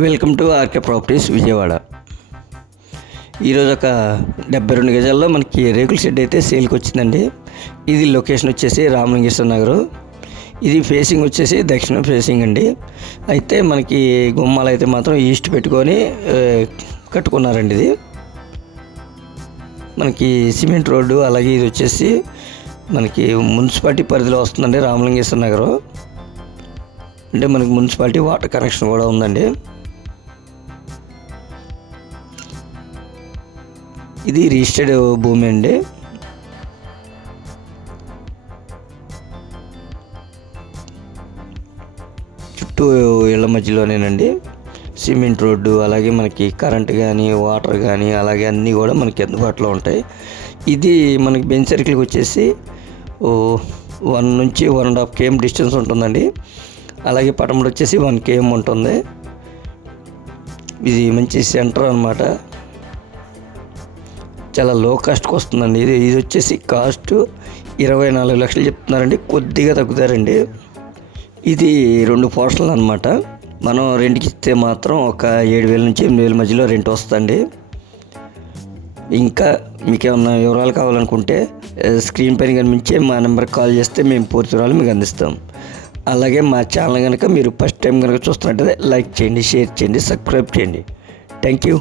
Welcome to R K properties Vijayawada. ఈరోజు ఒక 72 గజాల్లో మనకి రేకుల షెడ్ అయితే సేల్కి వచ్చిందండి. ఇది లొకేషన్ వచ్చేసి రామలింగేశ్వర నగరు. ఇది ఫేసింగ్ వచ్చేసి దక్షిణ ఫేసింగ్ అండి. అయితే మనకి గుమ్మాలు అయితే మాత్రం ఈస్ట్ పెట్టుకొని కట్టుకున్నారండి. ఇది మనకి సిమెంట్ రోడ్డు, అలాగే ఇది వచ్చేసి మనకి మున్సిపాలిటీ పరిధిలో వస్తుందండి రామలింగేశ్వర నగరు. అంటే మనకి మున్సిపాలిటీ వాటర్ కనెక్షన్ కూడా ఉందండి. ఇది రిజిస్టర్డ్ భూమి అండి. చుట్టూ ఇళ్ళ మధ్యలోనేనండి. సిమెంట్ రోడ్డు, అలాగే మనకి కరెంట్ కానీ వాటర్ కానీ అలాగే అన్నీ కూడా మనకి అందుబాటులో ఉంటాయి. ఇది మనకి బెంచ్ సర్కిల్కి వచ్చేసి 1 నుంచి 1.5 km డిస్టెన్స్ ఉంటుందండి. అలాగే పటమడు వచ్చేసి 1 km ఉంటుంది. ఇది మంచి సెంటర్ అన్నమాట. చాలా లో కాస్ట్కి వస్తుందండి. ఇది వచ్చేసి కాస్ట్ 24 లక్షలు చెప్తున్నారండి. కొద్దిగా తగ్గుతారండి. ఇది 2 పోర్షన్లు అనమాట. మనం రెంట్కి ఇస్తే మాత్రం ఒక 7,000 నుంచి 8,000 మధ్యలో రెంట్ వస్తుందండి. ఇంకా మీకు ఏమన్నా వివరాలు కావాలనుకుంటే స్క్రీన్ పైన కనిపించే మా నెంబర్కి కాల్ చేస్తే మేము పూర్తి వివరాలు మీకు అందిస్తాం. అలాగే మా ఛానల్ కనుక మీరు ఫస్ట్ టైం కనుక చూస్తున్నట్టయితే లైక్ చేయండి, షేర్ చేయండి, సబ్స్క్రైబ్ చేయండి. Thank you.